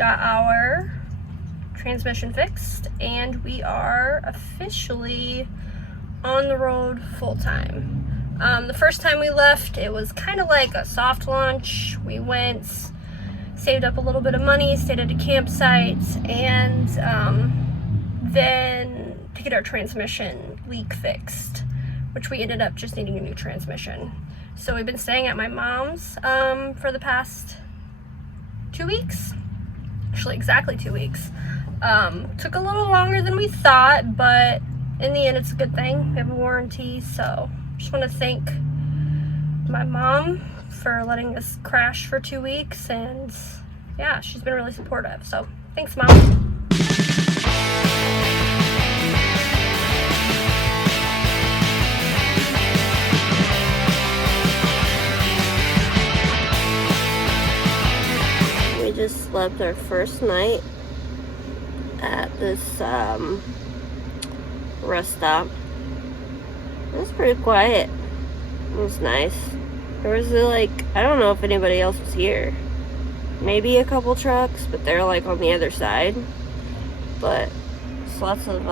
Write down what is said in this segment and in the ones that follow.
got our transmission fixed, and we are officially on the road full-time. The first time we left, it was kind of like a soft launch. We went, saved up a little bit of money, stayed at a campsite, and then to get our transmission leak fixed, which we ended up just needing a new transmission. So we've been staying at my mom's for the past 2 weeks. Actually, exactly 2 weeks. Took a little longer than we thought, but in the end, it's a good thing. We have a warranty, so just want to thank my mom for letting us crash for 2 weeks, and yeah, she's been really supportive. So thanks, Mom. We just slept our first night at this rest stop. It was pretty quiet. It was nice. There was like, I don't know if anybody else was here. Maybe a couple trucks, but they're like on the other side. But there's lots of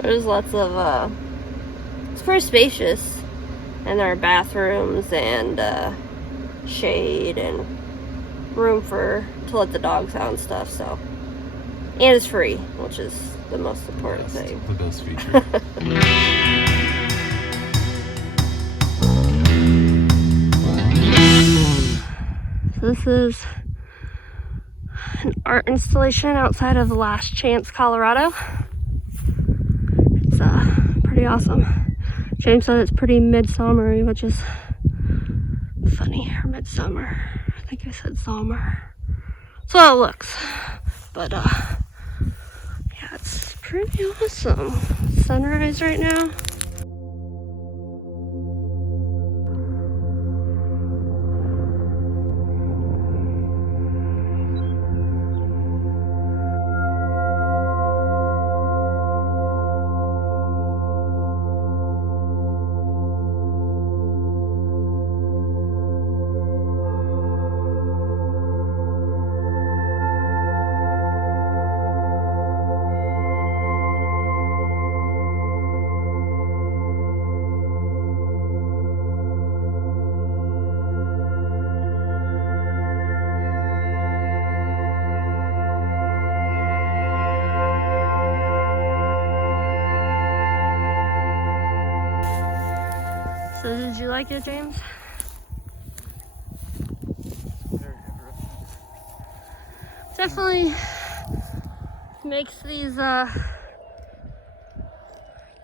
there's lots of it's pretty spacious, and there are bathrooms and shade and room to let the dogs out and stuff. So, and it's free, which is the most important thing. The best feature. So this is an art installation outside of Last Chance, Colorado. It's pretty awesome. James said it's pretty midsummery, which is funny. Or midsummer. I think I said summer. That's how it looks. But yeah, it's pretty awesome. Sunrise right now. So did you like it, James? Definitely makes these,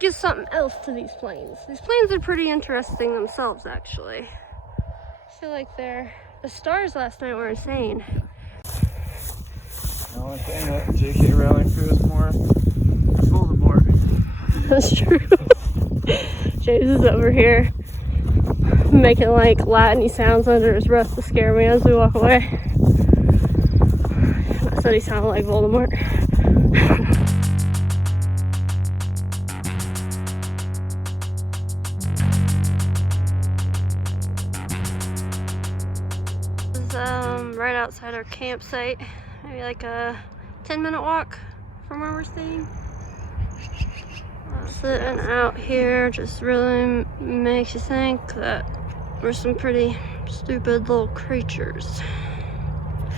gives something else to these planes. These planes are pretty interesting themselves, actually. I feel like the stars last night were insane. The only thing that JK Rowling crew is more Voldemort. That's true. James is over here making like Latin sounds under his breath to scare me as we walk away. I said he sounded like Voldemort. This is right outside our campsite. Maybe like a 10-minute walk from where we're staying. Sitting out here just really makes you think that we're some pretty stupid little creatures.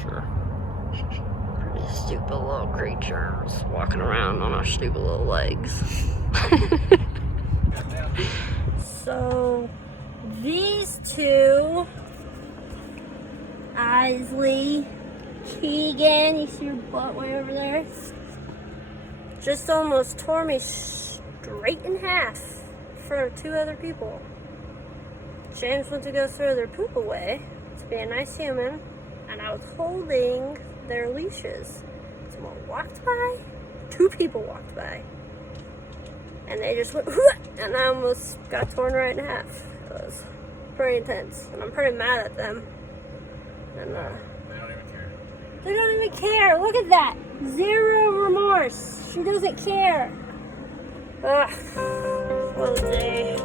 Sure. Pretty stupid little creatures walking around on our stupid little legs. So these two, Eisley, Kegan, you see your butt way over there, just almost tore me straight in half for 2 other people. James went to go throw their poop away to be a nice human, and I was holding their leashes. Someone walked by, 2 people walked by, and they just went, and I almost got torn right in half. It was pretty intense, and I'm pretty mad at them. And they don't even care. They don't even care. Look at that. 0 remorse. She doesn't care. Ugh. What a day.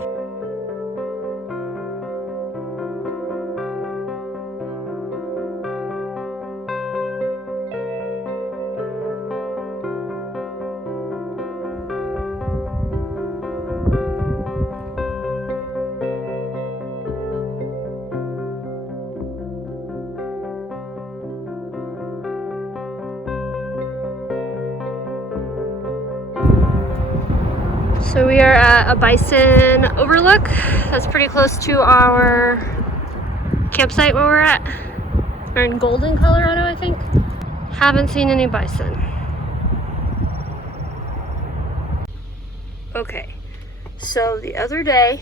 So we are at a bison overlook. That's pretty close to our campsite where we're at. We're in Golden, Colorado, I think. Haven't seen any bison. Okay, so the other day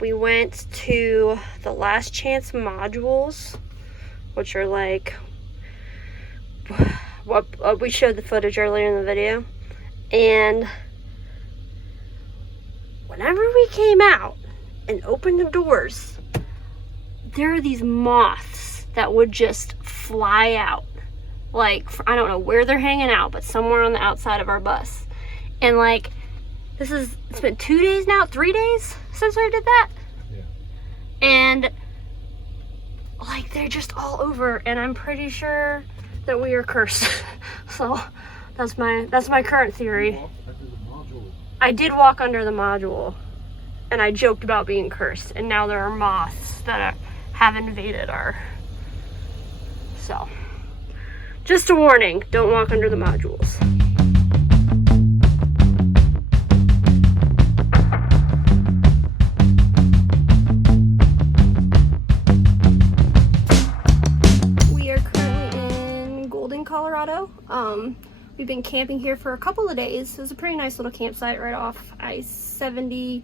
we went to the Last Chance modules, which are like what we showed the footage earlier in the video. And whenever we came out and opened the doors, there are these moths that would just fly out. Like, I don't know where they're hanging out, but somewhere on the outside of our bus. And like, it's been 2 days now, 3 days since we did that. Yeah. And like, they're just all over, and I'm pretty sure that we are cursed. So that's my current theory. I did walk under the module, and I joked about being cursed, and now there are moths that have invaded our. So, just a warning: don't walk under the modules. Colorado. We've been camping here for a couple of days. It was a pretty nice little campsite right off I-70.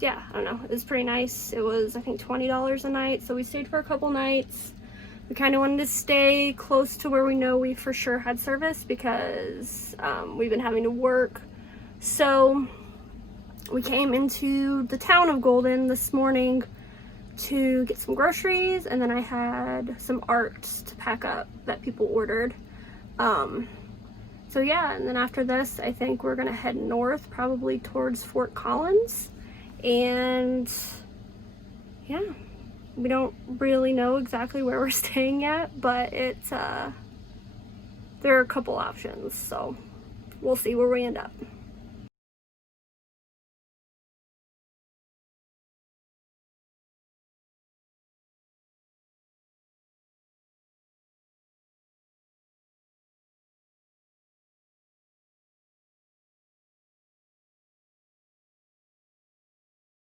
Yeah, I don't know. It was pretty nice. It was, I think, $20 a night. So we stayed for a couple nights. We kind of wanted to stay close to where we know we for sure had service because we've been having to work. So we came into the town of Golden this morning to get some groceries, and then I had some art to pack up that people ordered. So yeah, and then after this, I think we're gonna head north, probably towards Fort Collins. And yeah, we don't really know exactly where we're staying yet, but it's there are a couple options, so we'll see where we end up.